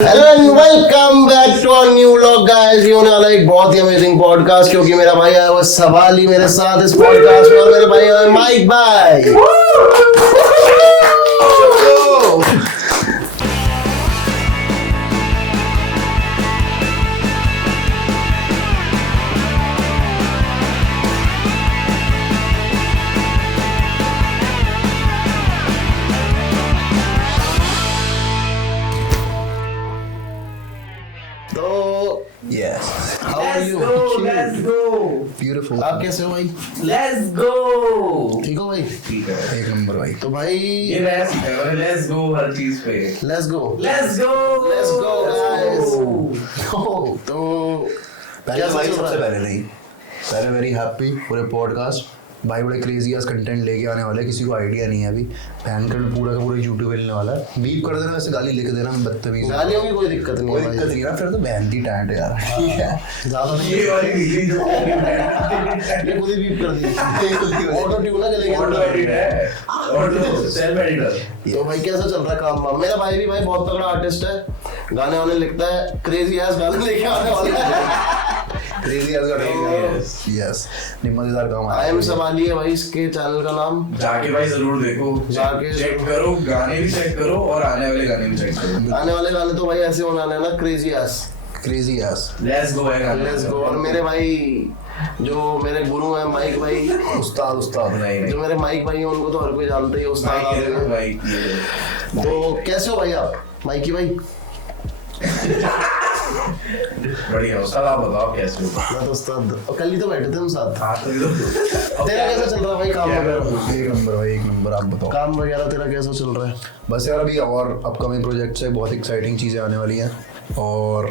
Hello and welcome back to our new vlog guys. ये होने वाला एक बहुत ही अमेजिंग पॉडकास्ट क्योंकि मेरा भाई आया हुआ सवाल ही मेरे साथ इस पॉडकास्ट में और मेरे भाई आए माइक भाई। Yes. How are you? Let's go. Beautiful. आप कैसे हो भाई? Let's go. ठीक हो भाई? ठीक है। एक नंबर भाई। तो भाई ये rest है और let's go हर चीज पे। Let's go Let's go. Let's go, guys. तो पहले कैसा भाई चल रहा सबसे है? पहले नहीं, पहले वेरी हैप्पी पूरे पॉडकास्ट भाई बड़े क्रेजी आज कंटेंट लेके आने वाले हैं। किसी को आइडिया नहीं है अभी फैन कर पूरा का पूरा यूट्यूब मिलने वाला है। बीप कर देना, वैसे गाली लिख देना, बदतमीज गालियों की कोई दिक्कत नहीं कोई है दिक्कत भाई। नहीं है। फिर तो बहन दी टैंट यार, ठीक है ज्यादा नहीं, ये वाली डिग्री जो ये खुद ही बीप कर दी। ऑटो ट्यून ना चलेगा। ऑटो एडिट है, ऑटो सेल्फ एडिटर। तो भाई कैसा चल रहा है काम वाम? मेरा भाई भी भाई बहुत तगड़ा आर्टिस्ट है, गाने वाने लिखता है, क्रेजी एस गाने लेके आने वाला है। क्रेजी आज का यस मजेदार काम आई एम सवाली है भाई इसके चैनल का नाम। जाके भाई जरूर देखो, जाके चेक करो, गाने भी चेक करो और आने वाले गाने भी चेक करो। आने वाले गाने तो भाई ऐसे होने वाले हैं ना, crazy S. Crazy yes let's go है गाने। Let's go. और मेरे भाई जो मेरे गुरु हैं माइक भाई, उस्ताद नहीं जो मेरे माइक भाई हैं उनको तो हर कोई जानता ही है, उस्ताद भाई आते हैं। भाई तो कैसे हो भाई आप माइकी भाई? बढ़िया। उसका आप बताओ कैसे हो? मैं तो उस्ताद, और कल ही तो बैठे थे हम साथ। हाँ तो तेरा कैसा चल रहा है भाई काम वगैरह? एक नंबर भाई, एक नंबर। आप बताओ काम वगैरह तेरा कैसा चल रहा है? बस यार अभी और अपकमिंग प्रोजेक्ट्स है, बहुत एक्साइटिंग चीज़ें आने वाली हैं और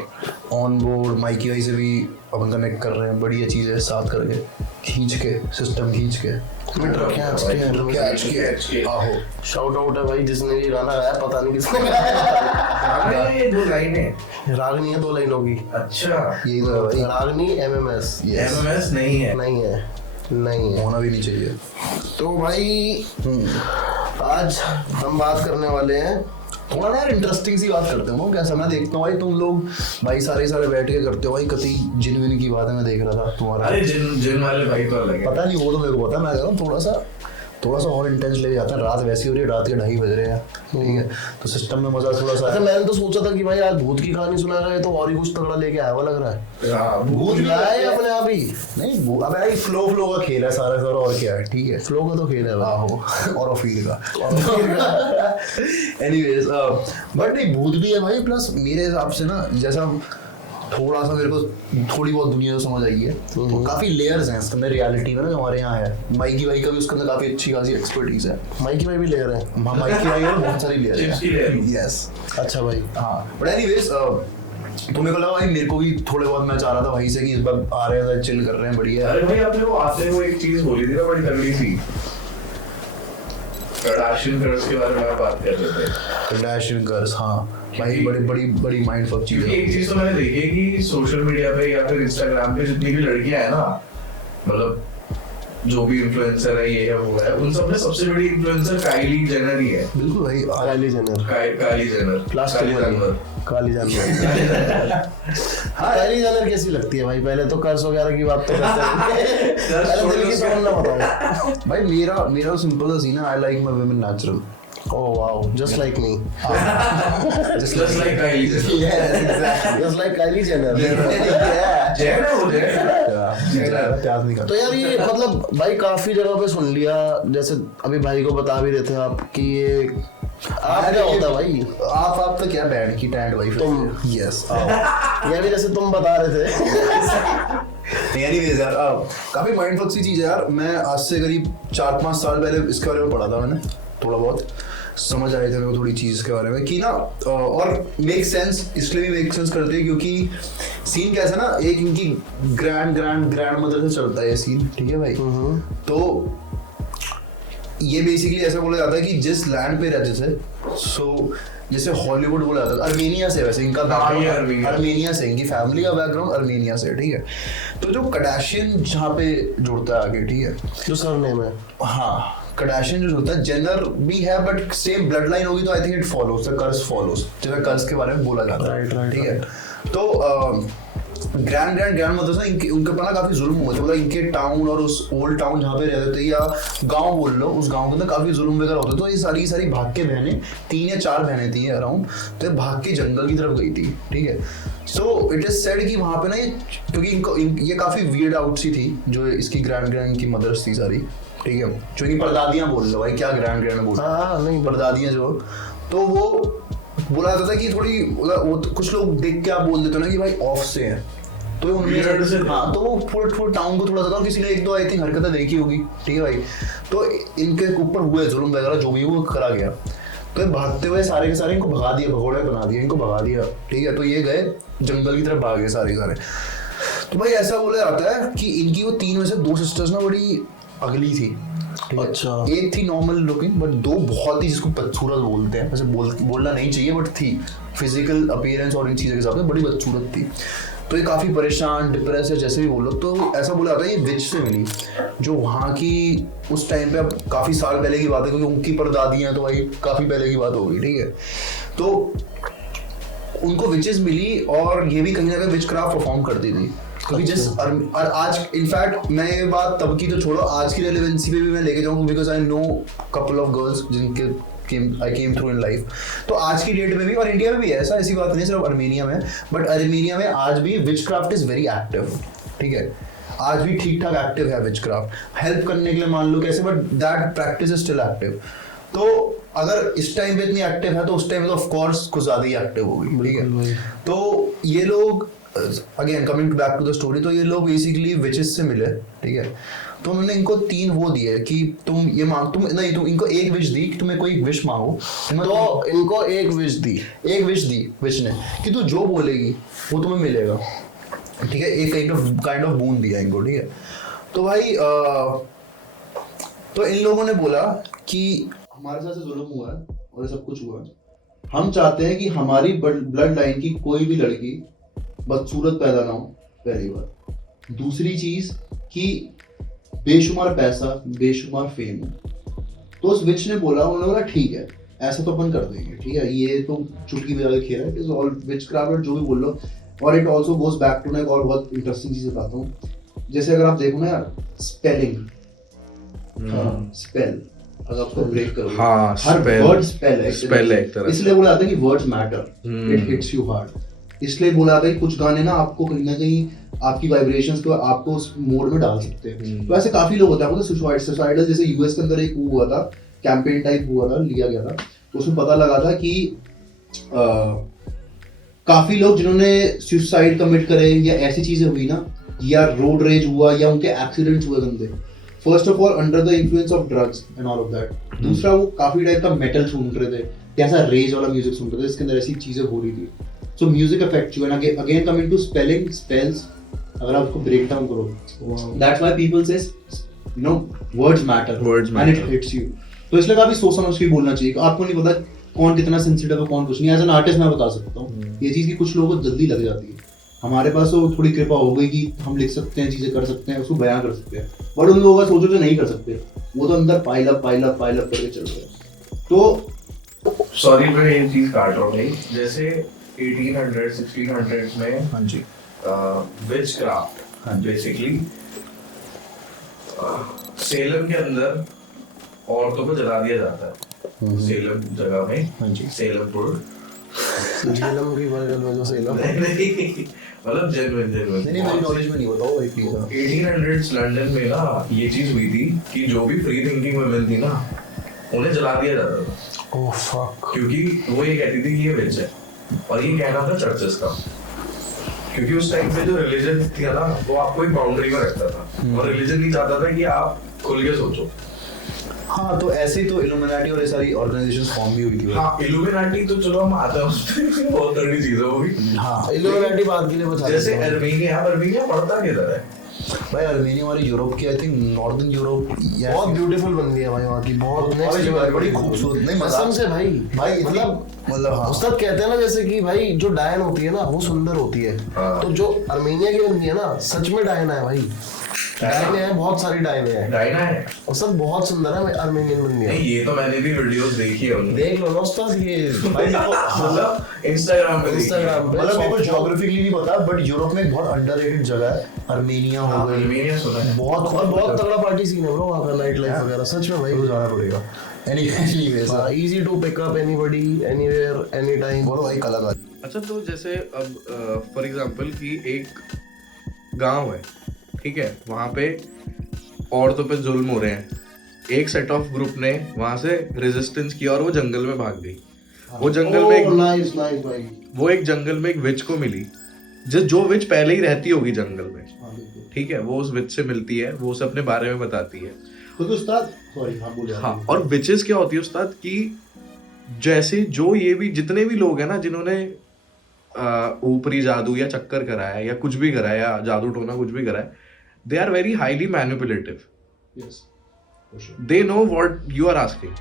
ऑन बोर्ड माइकी भाई से भी अपन कनेक्ट कर रहे हैं, बढ़िया चीज़ें साथ करके खींच के सिस्टम खींच के कैच के आहो। शाउट आउट है भाई जिसने ये गाना गाया, पता नहीं किसने गाया। ये दो लाइनें। रागनी है, 2 लाइनों की। अच्छा, यही तो है भाई। रागनी एमएमएस यस, एमएमएस नहीं है। नहीं है, नहीं है। होना भी नहीं चाहिए। तो भाई आज हम बात करने वाले हैं, थोड़ा ना यार इंटरेस्टिंग सी बात करते हो। कैसा मैं देखता हूँ भाई तुम लोग भाई सारे बैठ के करते हो भाई, कति जिन विन की बात है मैं देख रहा था तुम्हारा। अरे जिन जिन वाले भाई तो अलग है। पता नहीं, वो तो मेरे को पता है। मैं कह रहा हूँ थोड़ा सा और इंटेंस ले जाता है। रात वैसी हो रही है, रात के 2:30 बज रहे हैं, ठीक है, तो सिस्टम में मजा थोड़ा सा अच्छा है। मैंने तो सोचा था कि भाई आज भूत की कहानी सुनाएगा, ये तो और ही कुछ तगड़ा लेके आया हुआ लग रहा है। हाँ, भूत लाया है अपने आप ही? नहीं अब भाई फ्लो का खेल है सारा सारा, और क्या है, ठीक है। फ्लो का तो खेल है भाई। आहो और फील का एनीवेज बट नहीं, भूत भी है भाई। प्लस मेरे हिसाब से ना, जैसा थोड़ा सा मेरे को थोड़ी बहुत दुनिया तो समझ आई है, तो काफी लेयर्स हैं इसके अंदर रियलिटी में ना, जो हमारे यहाँ है। माइकी भाई का भी उसके अंदर काफी अच्छी खासी एक्सपर्टीज है। माइकी भाई भी ले रहे हैं। माइकी भाई में बहुत सारी लेयर Chips की है। layer। यस अच्छा भाई। हाँ, बट एनीवेज तो मेरे को लगा भाई, मेरे को भी थोड़े बहुत मैं चाह रहा था भाई से कि इस बार आ रहे हैं, चिल कर रहे हैं, बढ़िया है। अरे भाई आपने वो आते हुए एक चीज बोली थी ना, बड़ी तगड़ी सी। कडाशियन गर्ल्स के बारे में आप बात कर रहे थे। कडाशियन गर्ल्स, हाँ भाई, बड़ी माइंड फक चीज क्योंकि एक चीज तो मैंने देखी है कि सोशल मीडिया पे या फिर इंस्टाग्राम पे जितनी भी लड़कियां हैं ना, मतलब जो भी इन्फ्लुएंसर है, ये है वो है, उन सब में सबसे बड़ी इन्फ्लुएंसर काइली जेनर ही है। बिल्कुल भाई। काली जेनर, काइली जेनर, प्लास्टिक जानवर। काली जानवर। हाँ काली जानवर कैसी लगती है भाई? पहले तो कर्ज वगैरह की बात तो करते हैं। पहले दिल की प्रॉब्लम ना बताओ भाई। मेरा सिंपल सा सीन है, I like my women natural. Oh wow, just like me, Just like Kylie Jenner. Yes exactly, just like Kali Jenner. Jain है वो, जैन। प्याज नहीं तो यार ये मतलब भाई काफी जगह पे सुन लिया, जैसे अभी भाई को बता भी रहे थे आप कि ये आप क्या होता है भाई? आप तो क्या बैंड की टैंड वाइफ तुम। यस ये भी जैसे तुम बता रहे थे। एनीवेज यार, काफी माइंड फक सी चीज है यार। मैं आज से करीब 4-5 साल पहले इसके बारे में पढ़ा था, मैंने थोड़ा बहुत समझ आए थे मेरे को थोड़ी चीज के बारे में कि ना, और मेक सेंस इसलिए भी मेक सेंस करते हैं क्योंकि सीन कैसा ना, एक इनकी ग्रैंड मदर से चलता है ये सीन, ठीक है भाई। तो ये बेसिकली ऐसा बोला जाता है कि जिस लैंड पे रहते थे, सो जैसे हॉलीवुड बोला जाता है, अर्मेनिया से, वैसे इनका अर्मेनिया से, इनकी फैमिली का बैकग्राउंड अर्मेनिया से, ठीक है। तो जो कडाशियन जहाँ पे जुड़ता है आगे, ठीक है, जो सरनेम है, हाँ, Kardashian जो होता है जेनर भी है बट सेम ब्लड लाइन होगी तो I think it follows the curse follows, जैसे कर्स के बारे में बोला जाता है, ठीक है। तो ग्रैंड मदर्स ना उनके पर ना काफी जुल्म हुए थे, मतलब इनके टाउन और उस ओल्ड टाउन जहाँ पे रहते थे या गांव बोल लो, उस गांव के अंदर काफी जुल्म वगैरह होते। तो ये सारी भाग के बहनें 3 या 4 बहनें थी अराउंड, तो भाग के जंगल की तरफ गई थी, ठीक है। सो इट इज सेड कि वहाँ पे ना ये, क्योंकि इनको ये काफी वियर्ड आउट सी थी जो इसकी ग्रैंड की मदर्स थी सारी, ठीक है, जो इनकी परदादियाँ बोल लो भाई, क्या ग्रैंड बोल नहीं परदादियाँ जो, तो वो बोला जाता था कि थोड़ी वो कुछ लोग देख के आप बोल देते ना कि भाई ऑफ से है, तो उनमें हाँ, तो वो पूरे टाउन को थोड़ा सा, किसी ने 1-2 आई थिंक हरकतें देखी होगी, ठीक है भाई, तो इनके ऊपर हुए जुल्म वगैरह जो भी वो करा गया, तो भागते हुए सारे के सारे इनको भगा दिया, भगोड़े बना दिया, इनको भगा दिया, ठीक है। तो ये गए जंगल की तरफ भागे सारे। तो भाई ऐसा बोला जाता है कि इनकी वो 3 में से 2 सिस्टर्स ना बड़ी अगली थी, अच्छा, एक थी नॉर्मल लुकिंग बट 2 बहुत ही, जिसको बदसूरत बोलते हैं, वैसे बोलना नहीं चाहिए बट थी, फिजिकल अपीयरेंस और इन चीज़ों के हिसाब से बड़ी बदसूरत थी। तो ये काफ़ी परेशान, डिप्रेस है, जैसे भी बोलो, तो ऐसा बोला जाता है ये विच से मिली, जो वहाँ की उस टाइम पे, अब काफ़ी साल पहले की बात है क्योंकि उनकी परदादियाँ तो भाई काफ़ी पहले की बात होगी, ठीक है। तो उनको विचेस मिली और ये भी कहीं ना कहीं विचक्राफ्ट परफॉर्म करती थी, क्योंकि जिस और आज इनफैक्ट मैं ये बात तब की तो छोड़ो, आज की रेलेवेंसी पे भी मैं लेके जाऊँगा, because I know couple of girls जिनके I came through in life। तो आज की डेट में भी और इंडिया में भी ऐसा, ऐसी बात नहीं सिर्फ अर्मेनिया में, बट अर्मेनिया में आज भी विचक्राफ्ट इज वेरी एक्टिव, ठीक है, आज भी ठीक ठाक एक्टिव है विचक्राफ्ट, हेल्प करने के लिए मान लो कैसे, but that practice is still active. तो अगर इस टाइम पे इतनी एक्टिव है तो उस टाइम में तो ऑफ कोर्स कुछ ज्यादा ही एक्टिव होगी, ठीक है। तो ये लोग again coming back to the story, तो ये लोग बेसिकली विचेस से मिले, ठीक है। तो उन्होंने इनको 3 वो दिए कि तुम ये मांग, तुम इनको एक विश दी कि तुम्हें कोई विश मांगो, तो इनको एक विश दी विश ने कि तू जो बोलेगी वो तुम्हें मिलेगा, ठीक है, एक काइंड ऑफ बून दिया इनको, ठीक है। तो भाई तो इन लोगों ने बोला कि हमारे साथ से जुल्म हुआ है और ये सब कुछ हुआ है, हम चाहते हैं कि हमारी ब्लड लाइन की कोई भी लड़की बदसूरत पैदा ना हो, पहली बात। दूसरी चीज कि बेशुमार पैसा, बेशुमार फेम है। तो उस विच ने बोला, उन्होंने बोला ठीक है ऐसा तो अपन कर देंगे, ठीक है, ये तो चुटकी बजा के खेल है, इट इज ऑल विचक्राफ्ट जो भी बोल लो। और it also goes back to, मैं एक और बहुत इंटरेस्टिंग चीज बताता हूँ, जैसे अगर आप देखो ना यार स्पेलिंग, स्पेल अगर आपको ब्रेक करो, हर वर्ड स्पेल है, इसलिए बोला जाता है कि words matter, it hits you hard. इसलिए बोला जाता है कि कुछ गाने ना आपको कहीं ना कहीं आपकी वाइब्रेशंस को आपको उस मोड में डाल सकते हैं। तो ऐसे काफी लोग होते हैं, आपको सुसाइडल, जैसे यूएस के अंदर एक हुआ था, कैंपेन टाइप हुआ था, लिया गया था, तो उसमें पता लगा था कि काफी लोग जिन्होंने सुसाइड कमिट करे या ऐसी चीजें हुई ना, या रोड रेज हुआ या उनके एक्सीडेंट्स हुए गंदे, first of all under the influence of drugs and all of that. दूसरा वो काफी टाइप का मेटल सुन रहे थे, कैसा रेज वाला म्यूजिक सुन रहे थे, इसके अंदर ऐसी चीजें हो रही थी। So music affects you, and again coming to spelling, spells अगर आप उसको ब्रेक डाउन करो, that's why people says you know words matter and it hits you. तो इसलिए काफी सोच समझ के बोलना चाहिए। आपको नहीं पता कौन कितना सेंसिटिव है, कौन कुछ नहीं। एज एन आर्टिस्ट मैं बता सकता हूँ ये चीज की कुछ लोगों को जल्दी लग जाती है। हमारे पास तो थोड़ी कृपा हो गई कि हम लिख सकते हैं, चीजें कर सकते हैं, उसको बयां कर सकते हैं, बट उन लोगों का सोचो जो नहीं कर सकते, वो तो अंदर पाइल अप करके चल रहे हैं। तो सॉरी मैं ये चीज काट रहा हूँ भाई, जैसे 1800 1600s में हाँ जी विचक्राफ्ट बेसिकली सेलम के अंदर औरतों को जला दिया जाता है, सेलम जगह में, हाँ जी, सेलमपुर झेलम की बगल में जो सेलम, मतलब जेन्युइन नहीं मेरी नॉलेज में नहीं बताओ भाई प्लीज। 1800s लंदन में ना ये चीज हुई थी कि जो भी फ्री थिंकिंग वुमेन थी ना उन्हें जला दिया जाता था। ओह फक, क्योंकि वो ये कहती थी कि ये विच है, और ये कहना था चर्चेस का, क्योंकि उस टाइम पे जो रिलीजन थी ना वो आपको एक बाउंड्री में रखता था, और रिलीजन नहीं चाहता था कि आप खुल के सोचो। हाँ तो ऐसे ही तो इल्यूमिनाटी और ये सारी ऑर्गेनाइजेशंस फॉर्म भी हुई थी। हाँ इल्यूमिनाटी तो चलो हम आते हैं उसमें, बहुत तगड़ी चीज होगी। हाँ इल्यूमिनाटी बात के लिए बता, जैसे अर्मेनिया पड़ता किधर है? भाई आर्मेनिया हमारे यूरोप की, आई थिंक नॉर्दर्न यूरोप, बहुत ब्यूटीफुल बन गई है भाई वहाँ की, बहुत नेक्स्ट लेवल, बड़ी खूबसूरत, नहीं कसम से भाई भाई मतलब हाँ उस्ताद कहते हैं ना जैसे कि भाई जो डायन होती है ना वो सुंदर होती है, हाँ। तो जो आर्मेनिया की बंदी है ना सच में डायन है भाई, डायने हैं, बहुत सारी डायने हैं, डायना है और सब बहुत सुंदर है आर्मेनियन बंदियां। नहीं, ये तो मैंने भी वीडियोस देखी है उनकी। देख लो ना उस्ताद ये भाई देखो मतलब इंस्टाग्राम पे इंस्टाग्राम पे मतलब मेरे को ज्योग्राफिकली नहीं पता, बट यूरोप में एक बहुत अंडररेटेड जगह है आर्मेनिया हो गई, आर्मेनिया सुना है। बहुत और बहुत तगड़ा पार्टी सीन है ब्रो वहाँ का, नाइट लाइफ वगैरह सच में भाई तो जाना पड़ेगा। Anyways easy to pick up anybody anywhere any time. बोलो भाई कलाकार। अच्छा, तो जैसे अब फॉर एग्जांपल कि एक गांव है, ठीक है, वहाँ पे औरतों पे जुल्म हो रहे हैं, एक सेट ऑफ ग्रुप ने वहाँ से रेजिस्टेंस किया और वो जंगल में भाग गई। वो जंगल में नाइस नाइस भाई। वो एक जंगल में एक विच को मिली, जो विच पहले ही रहती होगी जंगल में, ठीक है, वो उस विच से मिलती है, वो उसे अपने बारे में बताती है। क्योंकि उस्ताद सॉरी हाँ बोले हाँ, और विचेस क्या होती है उस्ताद कि जैसे जो ये भी जितने भी लोग हैं ना जिन्होंने ऊपरी जादू या चक्कर कराया या कुछ भी कराया या जादू टोना कुछ भी कराया, they are very highly manipulative, they know what you are asking.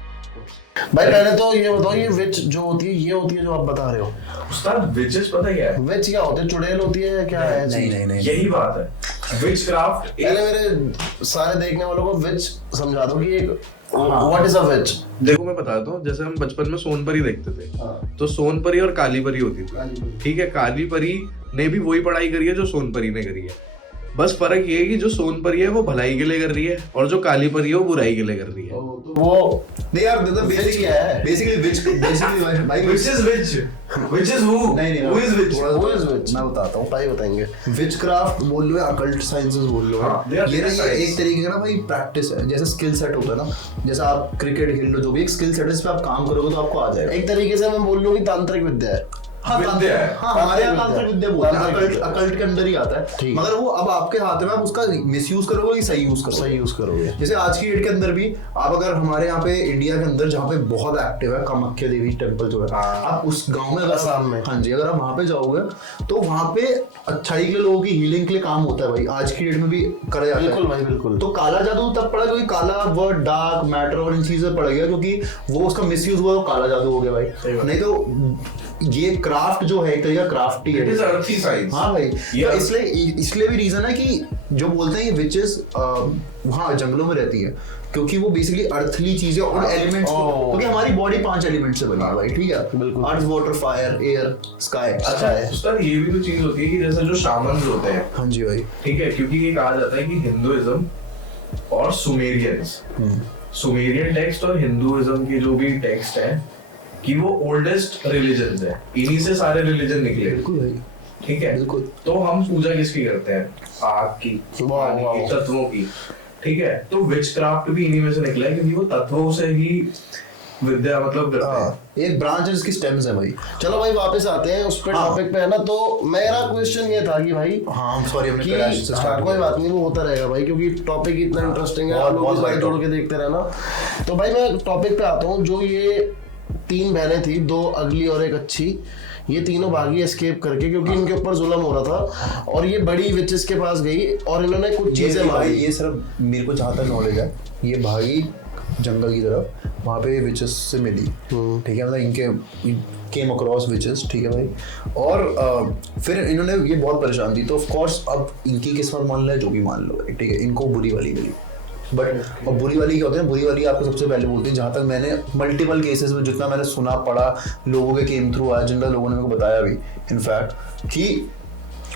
भाई पहले तो ये बताओ, ये विच जो होती है ये होती है जो आप बता रहे हो, उस्ताद विचेस पता क्या है? विच क्या होते हैं, चुड़ैल होती है या क्या है? नहीं यही बात है। विचक्राफ्ट पहले मेरे सारे देखने वालों को विच समझा दो कि एक व्हाट इज अ विच। देखो मैं बताता हूँ, जैसे हम बचपन में सोनपरी देखते थे, तो सोनपरी और काली परी होती थी, ठीक है, काली परी ने भी वही पढ़ाई करी है जो सोनपरी ने करी है, बस फर्क ये है कि जो सोनपरी है वो भलाई के लिए कर रही है और जो काली परी है वो बुराई के लिए कर रही है। तो वो नहीं यार मतलब Witch क्या है? बेसिकली भाई which is which? Which is who? नहीं Who is which? Who is which? मैं बताता हूँ। भाई बताएंगे। विचक्राफ्ट बोल लो या अकल्ट साइंसेस बोल लो, हाँ, they are ये ना different ये science. एक तरीके का ना भाई प्रैक्टिस है, जैसे स्किल सेट होता है ना, जैसे आप क्रिकेट खेल लो, जो भी एक स्किल सेट है जिस पे आप काम करोगे तो आपको आ जाएगा। एक तरीके से मैं बोल लूँ कि तांत्रिक विद्या है। हाँ विद्या है। हाँ हमारे यहाँ तांत्रिक विद्या बोलते हैं, तांत्रिक अकल्ट के अंदर ही आता है, ठीक। मगर वो अब आपके हाथ में, आप उसका मिसयूज करोगे कि सही यूज करोगे। सही यूज करोगे। जैसे आज की डेट के अंदर भी आप अगर हमारे यहाँ पे इंडिया के अंदर जहाँ पे बहुत एक्टिव है कामाख्या देवी टेम्पल जो है, आप उस गांव में अगर असम में, हाँ जी, अगर आप वहाँ पे जाओगे तो वहाँ पे अच्छाई के लिए, लोगों की हीलिंग के लिए काम होता है भाई, आज की डेट में भी करा जाता है। बिल्कुल भाई बिल्कुल। तो काला जादू तब पड़ा क्योंकि काला वर्ड, डार्क मैटर और इन चीजें पड़ गया, क्योंकि वो उसका मिसयूज हुआ तो काला जादू हो गया भाई। नहीं तो ये क्राफ्ट जो है एक तरीका क्राफ्ट ही It is है। earthy science. हाँ भाई, Yeah. तो इसलिए भी रीजन है कि जो बोलते हैं ये विचेस वहाँ जंगलों में रहती है, क्योंकि वो बेसिकली अर्थली चीजें और एलिमेंट्स, क्योंकि हमारी बॉडी 5 एलिमेंट से बनी है भाई, ठीक है, बिल्कुल। अर्थ, वाटर, फायर, एयर, स्काई। अच्छा उस्ताद, ये भी तो चीज होती है कि जैसे जो शामन्स होते हैं, हाँ जी भाई, ठीक है, क्योंकि ये कहा जाता है कि हिंदुइज्म और सुमेरियंस, सुमेरियन टेक्स्ट और हिंदुइज्म के जो भी टेक्स्ट है कि वो ओल्डेस्ट रिलीजन्स है, इन्हीं से सारे रिलीजन निकले, बिल्कुल भाई, ठीक है। बिल्कुल। तो हम पूजा किसकी करते हैं? आग की, पानी की, तत्वों की, ठीक है। तो विचक्राफ्ट भी इन्हीं में से निकला है, क्योंकि वो तत्वों से ही विद्या मतलब करते हैं। हाँ, एक ब्रांच है जिसकी स्टेम्स है भाई। चलो भाई वापस आते हैं उस पे टॉपिक पे है ना, तो मेरा क्वेश्चन ये था कि भाई हाँ सॉरी हमने कि कैलाश से हाँ, स्टार्ट कोई बात नहीं, वो होता रहेगा भाई, क्योंकि टॉपिक इतना इंटरेस्टिंग है, आप लोग बहुत इस बारे right जोड़ के देखते रहना। तो भाई मैं टॉपिक पे आता हूँ, जो ये 3 बहनें थी, 2 अगली और एक अच्छी, ये तीनों भागी एस्केप करके, क्योंकि इनके ऊपर जुल्म हो रहा था, और ये बड़ी विचेस के पास गई और इन्होंने कुछ चीजें भाई, मांगी। ये सिर्फ मेरे को जहाँ तक नॉलेज है, ये भाई जंगल की तरफ, वहाँ पे विचेस से मिली, ठीक है, मतलब इनके केम अक्रॉस विचेस, ठीक है भाई, और फिर इन्होंने ये बहुत परेशान थी, तो ऑफ कोर्स अब इनकी किस्मत मान लो जो भी मान लो, ठीक है, इनको बुरी वाली मिली। बट अब बुरी वाली क्या होती है, बुरी वाली आपको सबसे पहले बोलती है, जहाँ तक मैंने मल्टीपल केसेस में जितना मैंने सुना पढ़ा, लोगों के केम थ्रू आया, जिन लोगों ने मेरे को बताया भी इनफैक्ट, कि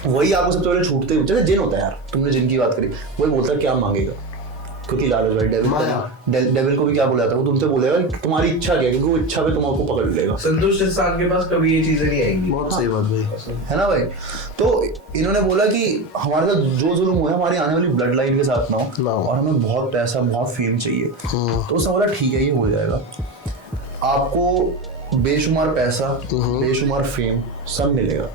वही आपको सबसे पहले छूटते हुए, जैसे जिन होता है यार, तुमने जिन की बात करी, वही बोलता है क्या मांगेगा, क्योंकि लालच भाई, डेविल को भी क्या बोला था, वो तुमसे बोलेगा तुम्हारी इच्छा क्या है, क्योंकि वो इच्छा पे तुमको पकड़ लेगा। संतुष्ट इंसान के पास कभी ये चीजें नहीं आएंगी। बहुत सही बात भाई, है ना भाई। तो इन्होंने बोला कि हमारे साथ जो जुल्म हुआ है, हमारी आने वाली ब्लड लाइन के साथ ना हो, और हमें बहुत पैसा, बहुत फेम चाहिए। तो उसने बोला ठीक है, ये हो जाएगा, आपको बेशुमार पैसा, बेशुमार फेम सब मिलेगा,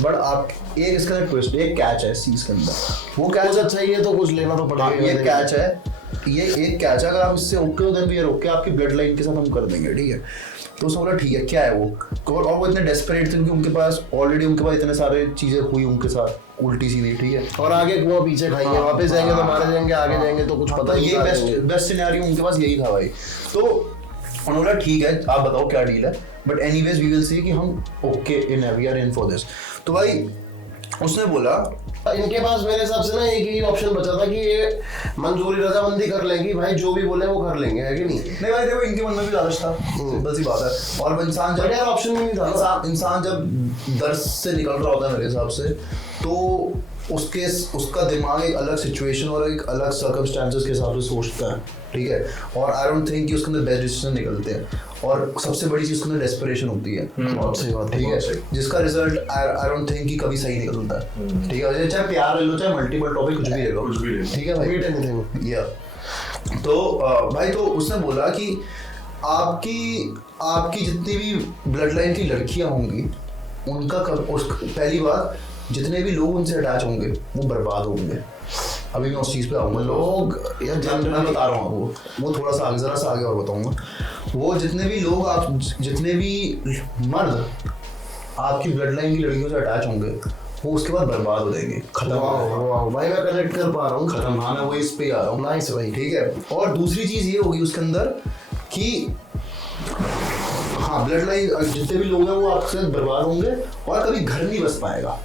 बट आप एक इसका ट्विस्ट, एक कैच है इस चीज के अंदर। वो कैच कुछ अच्छा ही है तो कुछ लेना तो पड़ेगा। ये कैच है ये एक कैच अगर आप इससे ओके हो देन वी आर ओके, आपकी ब्लड लाइन के साथ हम कर देंगे, ठीक है। तो उसने बोला ठीक है, क्या है वो, और वो इतने डेस्परेट थे क्योंकि उनके पास ऑलरेडी उनके पास इतने सारे चीजें हुई उनके साथ उल्टी सीधी, ठीक है। और आगे कुआं पीछे खाएंगे, वापस जाएंगे तो मारे जाएंगे, आगे जाएंगे तो कुछ पता ये बेस्ट सिनेरियो उनके पास यही था भाई। तो उन्होंने बोला ठीक है आप बताओ क्या डील है, but anyways we will see कि हम okay in we are in for this. तो भाई उसने बोला इनके पास मेरे हिसाब से ना एक ही ऑप्शन बचा था कि ये मंजूरी रजामंदी कर लेंगी, भाई जो भी बोले वो कर लेंगे, है कि नहीं? नहीं भाई देखो इनके मन में भी लालच था, सिंपल सी बात है। और इंसान जब यार ऑप्शन भी नहीं था, इंसान जब दर्द से निकल रहा होता है मेरे हिसाब से, तो उसका दिमाग एक अलग सिचुएशन और एक अलग सर्कमस्टेंसेस के हिसाब से सोचता है, ठीक है। और आई डोंट थिंक कि उसके अंदर बेस्ट डिसीजन निकलते हैं, और सबसे बड़ी चीज उसके अंदर डेस्परेशन होती है, बहुत सही बात, ठीक है, जिसका रिजल्ट आई डोंट थिंक कि कभी सही निकलता है, ठीक है। चाहे प्यार ले लो, चाहे मल्टीपल टॉपिक कुछ भी ले लो, ठीक है भाई। या तो भाई तो उसने बोला कि आपकी जितनी भी ब्लड लाइन की लड़कियां होंगी उनका पहली बात जितने भी लोग उनसे अटैच होंगे वो बर्बाद होंगे। अभी मैं उस चीज़ पे आऊँगा, लोग यार मैं बता रहा हूँ आपको, वो थोड़ा सा आगे ज़रा सा आगे और बताऊँगा। वो जितने भी लोग जितने भी मर्द आपकी ब्लड लाइन की लड़कियों से अटैच होंगे वो उसके बाद बर्बाद हो जाएंगे, खत्म हो भाई मैं कनेक्ट कर पा रहा हूँ, खत्म। हाँ मैं वो इस पे आ रहा हूँ, नाइस भाई, ठीक है। और दूसरी चीज़ ये होगी उसके अंदर कि हाँ ब्लड लाइन जितने भी लोग हैं वो आपके साथ बर्बाद होंगे और कभी घर नहीं बस पाएगा।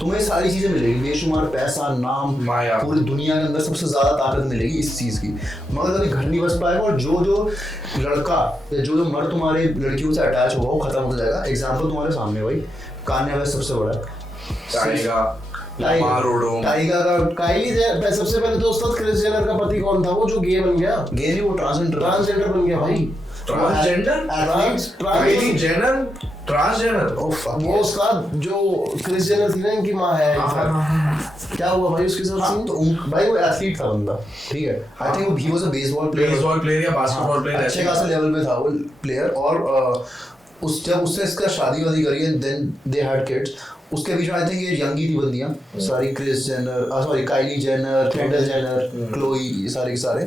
तुम्हें सारी चीजें मिलेगी, बेशुमार पैसा, नाम, माया, पूरी दुनिया के अंदर सबसे ज्यादा ताकत मिलेगी इस चीज की, मगर कभी घर नहीं बस पाएगा। और जो लड़का या जो मर्द तुम्हारे लड़कियों से अटैच होगा वो खत्म हो जाएगा। एग्जाम्पल तुम्हारे सामने भाई, कान्ये वेस्ट सबसे बड़ा टाइगर का काइली सबसे पहले तो उस्ताद क्रिस जेनर का पति कौन था, वो जो गे बन गया, गे नहीं वो ट्रांसजेंडर बन गया भाई, ट्रांसजेंडर वो उसका जो क्रिस जेनर थी ना इनकी माँ है, क्या हुआ भाई उसके साथ सीन? तो भाई वो एथलीट था बंदा, ठीक है। I think he was a baseball player या बास्केटबॉल प्लेयर, अच्छे खासे लेवल पे था वो प्लेयर। और जब उसने इसका शादी वादी करी है देन दे हैड किड्स। उसके बीच में आई थिंक ये यंग ही थी बंदियां सारी, Kris Jenner, sorry Kylie Jenner, Kendall Jenner, Khloe, ये सारे के सारे।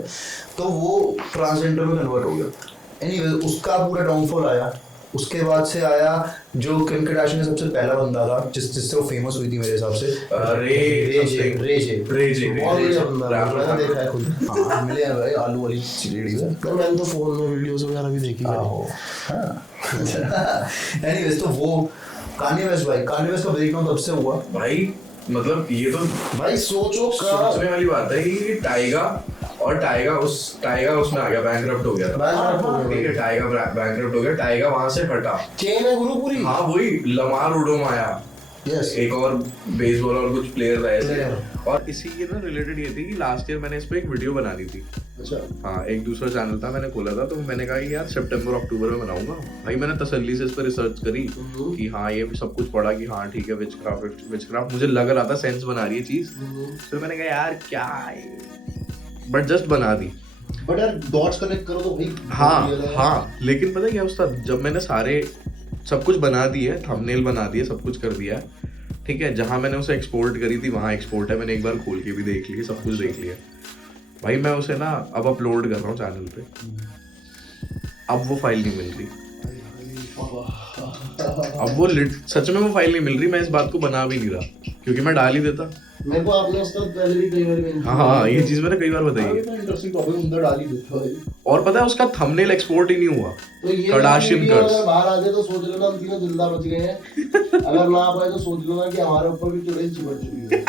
तो वो ट्रांसजेंडर में कन्वर्ट हो गया। एनीवेज उसका पूरा डाउनफॉल आया। उसके बाद से आया जो किम कार्दाशियन का सबसे पहला बंदा था जिससे वो फेमस हुई थी मेरे हिसाब से, मिले हैं भाई आलू वाली चिड़ी में। मैंने तो फोन में वीडियोस वगैरह भी देखी है। एनीवेज तो वो कान्ये वेस्ट का ब्रेकडाउन तब से हुआ भाई। मतलब ये तो भाई सोचने वाली बात है कि टाइगा उसमें आ गया, बैंकरप्ट हो गया था, ठीक है। टाइगा बैंकरप्ट हो गया, टाइगा वहां से हटा, चेन है गुरु पूरी। हाँ वही लमार ओडोम आया, एक और बेसबॉल और कुछ प्लेयर ऐसे। और इसी के ना रिलेटेड ये थी कि लास्ट ईयर मैंने इस पे एक वीडियो बना दी थी। अच्छा हाँ, एक दूसरा चैनल था, मैंने खोला था, तो मैंने कहा कि यार सितंबर अक्टूबर में बनाऊंगा। भाई मैंने तसल्ली से इस पर रिसर्च करी कि हाँ ये सब कुछ पढ़ा कि हाँ ठीक है विचक्राफ्ट मुझे लग रहा था सेंस बना रही है चीज। तो मैंने कहा यार क्या है, बट जस्ट बना दी। बट यार डॉट्स कनेक्ट करो तो भाई। हाँ लेकिन पता क्या उस्ताद, जब मैंने सब कुछ बना दिया, थंबनेल बना दिया, सब कुछ कर दिया, ठीक है। जहां मैंने उसे एक्सपोर्ट करी थी वहां एक्सपोर्ट है, मैंने एक बार खोल के भी देख लिया, सब कुछ देख लिया भाई। मैं उसे ना अब अपलोड कर रहा हूँ चैनल पे, अब वो फाइल नहीं मिल रही, अब वो सच में वो फाइल नहीं मिल रही। मैं इस बात को बना भी नहीं रहा क्योंकि मैं डाल ही देता। मेरे को आपने उसका पहले भी कई बार हाँ ये चीज मैंने कई बार बताई है। इंटरेस्टिंग टॉपिक अंदर डाल ही देता है। और पता है उसका थंबनेल एक्सपोर्ट ही नहीं हुआ। तो ये कार्दाशियन कर्स अगर बाहर आ जाए तो सोच लेना हम तीनों जिंदा बच गए हैं, अगर ना आ पाए तो सोच लेना कि हमारे ऊपर भी चुड़ैल चिपट चुकी है।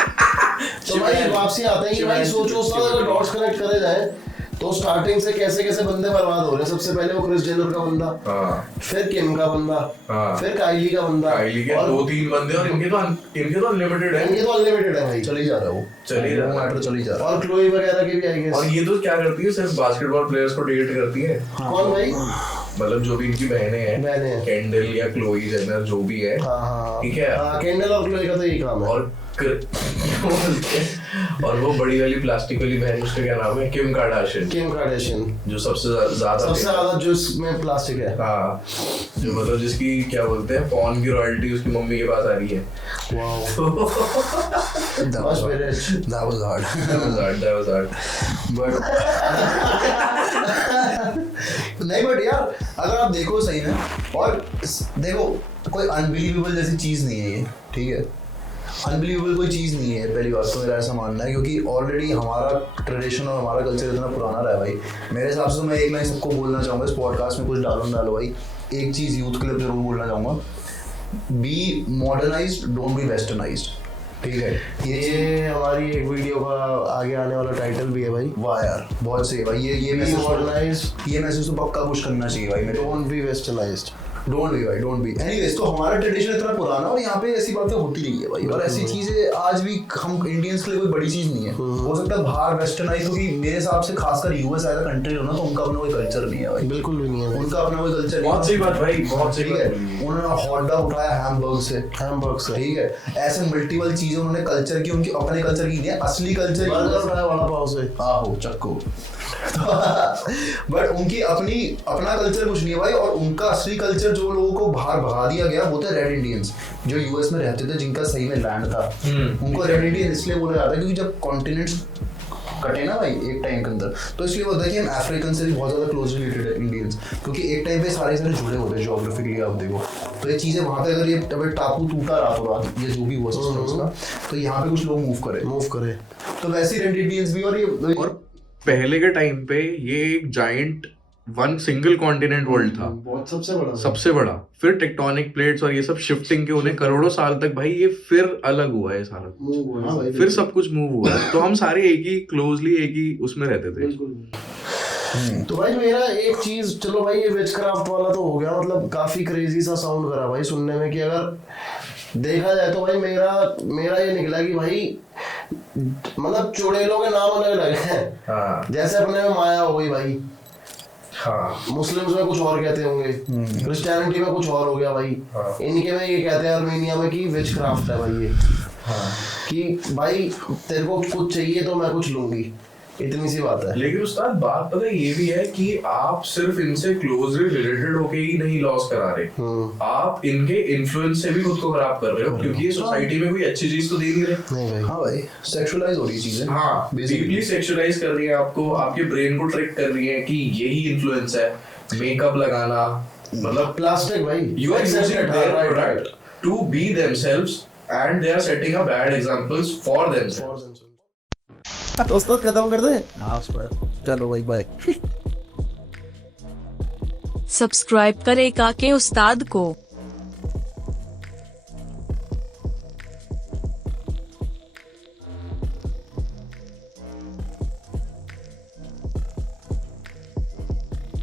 तो भाई वापसी आते हैं कि भाई सोचो उसका अगर डॉट्स कनेक्ट करे जाए तो स्टार्टिंग से कैसे कैसे बंदे बर्बाद हो रहे हैं। सबसे पहले वो क्रिस जेनर का बंदा, फिर किम का बंदा, फिर काइली का बंदा, काइली के 2-3 बंदे, और इनके तो अनलिमिटेड है, भाई, चल ही जा रहा है वो, चल ही जा रहा है। और क्लोई वगैरह के भी आई गेस। और ये तो क्या करती है, सिर्फ बास्केटबॉल प्लेयर्स को डेट करती है। कौन भाई? मतलब जो भी इनकी बहनें हैं, केंडल या क्लोई जेनर जो भी है, ठीक है। केंडल और क्लोई का तो यही काम है। और क्या बोलते हैं, और वो बड़ी वाली प्लास्टिक वाली बहन, उसका क्या नाम है, किम कार्दाशियन, किम कार्दाशियन जो सबसे ज्यादा जो इसमें प्लास्टिक है। हाँ, जो मतलब जिसकी क्या बोलते हैं पॉर्न की रॉयल्टी उसकी मम्मी के पास आ रही है। Must be rich. That was hard. That was hard. But नहीं, बट यार अगर आप देखो सही में, और देखो कोई अनबिलीवेबल जैसी चीज़ नहीं है ये, ठीक है, अनबिलीवेबल कोई चीज़ नहीं है, पहली बात तो मेरा ऐसा मानना है, क्योंकि ऑलरेडी हमारा ट्रेडिशन और हमारा कल्चर इतना पुराना रहा है भाई। मेरे हिसाब से तो मैं एक लाइन सबको बोलना चाहूँगा इस पॉडकास्ट में, कुछ डालो भाई, एक चीज़ यूथ के लिए जरूर बोलना चाहूँगा, be modernised, don't be westernised, ठीक है। ये हमारी एक वीडियो का आगे आने वाला टाइटल भी है भाई। वाह यार, बहुत सही भाई, ये मैसेज तो पक्का पुश करना चाहिए भाई मेरे। Don't be westernised, don't be भाई, डोंट बी। एनीवेज, तो हमारा ट्रेडिशन इतना पुराना और यहाँ पे ऐसी बातें होती रही है भाई, और ऐसी चीजें आज भी हम इंडियंस के लिए कोई बड़ी चीज नहीं है। हो सकता है बाहर वेस्टर्नाइज, क्योंकि मेरे हिसाब से खासकर यूएस ऐसा कंट्री हो ना, तो उनका अपना कोई कल्चर नहीं है भाई, बिल्कुल भी नहीं है। उनका अपना कोई कल्चर नहीं है। बहुत सही बात भाई, बहुत सही ठीक है, बात। उन्होंने हॉट डॉग उठाया हैमबर्ग से, ठीक है, ऐसे मल्टीपल चीजें उन्होंने कल्चर की, उनकी अपने कल्चर की नहीं है, असली कल्चर बर्गर उठाया वड़ा पाव से, आहो चक्को। बट उनकी अपना कल्चर कुछ नहीं है भाई, और उनका असली कल्चर जो लोगों को बाहर भगा दिया गया वो थे रेड इंडियंस, जो यूएस में रहते थे, जिनका सही में लैंड था। उनको रेड इंडियन इसलिए बोला जाता है क्योंकि जब कॉन्टिनेंट्स कटे ना भाई एक टाइम के अंदर, तो इसलिए होता है कि हम अफ्रीकन से भी बहुत ज्यादा क्लोज रिलेटेड है इंडियंस, क्योंकि एक टाइम पे सारे जुड़े होते हैं जियोग्राफिकली, आप देखो तो ये चीजें वहां पे, अगर ये टापू टूटा रातों रात, ये जो भी हुआ सिस्टम उसका, तो यहाँ पे कुछ लोग मूव करे, तो वैसे रेड इंडियंस भी। और पहले के टाइम पे ये एक giant one single continent world था, बहुत सबसे बड़ा। फिर टेक्टोनिक प्लेट्स और ये सब शिफ्टिंग के उन्हें करोड़ों साल तक भाई ये फिर अलग हुआ है सारा, फिर सब कुछ मूव हुआ है, तो हम सारे एक ही क्लोजली एक ही उसमें रहते थे। तो भाई मेरा एक चीज, चलो भाई ये विचक्राफ्ट वाला तो हो गया, मतलब काफी क्रेजी सा साउंड करा भाई सुनने में, कि अगर देखा जाए तो भाई मेरा ये निकला कि भाई मतलब चुड़ैलों के नाम अलग अलग हैं। हाँ, जैसे अपने में माया हो गई भाई, हाँ, मुस्लिम्स में कुछ और कहते होंगे, क्रिश्चियनिटी में कुछ और हो गया भाई, हाँ, इनके में ये कहते हैं आर्मेनिया में कि विचक्राफ्ट है भाई ये, हाँ। कि भाई तेरे को कुछ चाहिए तो मैं कुछ लूंगी, इतनी सी बात है। लेकिन उस्ताद बात पता है ये भी है कि आप सिर्फ इनसे क्लोजली रिलेटेड होके ही नहीं लॉस करा रहे, आप इनके इन्फ्लुएंस से भी खुद को खराब कर रहे हो, क्योंकि ये सोसाइटी में कोई अच्छी चीज तो दे नहीं रहे। नहीं भाई, हाँ भाई, सेक्सुअलाइज हो रही चीजें, हाँ, डीपली सेक्सुअलाइज कर रही है आपको, आपके ब्रेन को ट्रिक कर रही है कि यही इन्फ्लुएंस है। मेकअप लगाना, मतलब प्लास्टिक भाई, you are using their product to be themselves and they are setting a bad examples for themselves. दोस्तों खत्म कर दे। चलो भाई बाय। सब्सक्राइब करें काके उस्ताद को।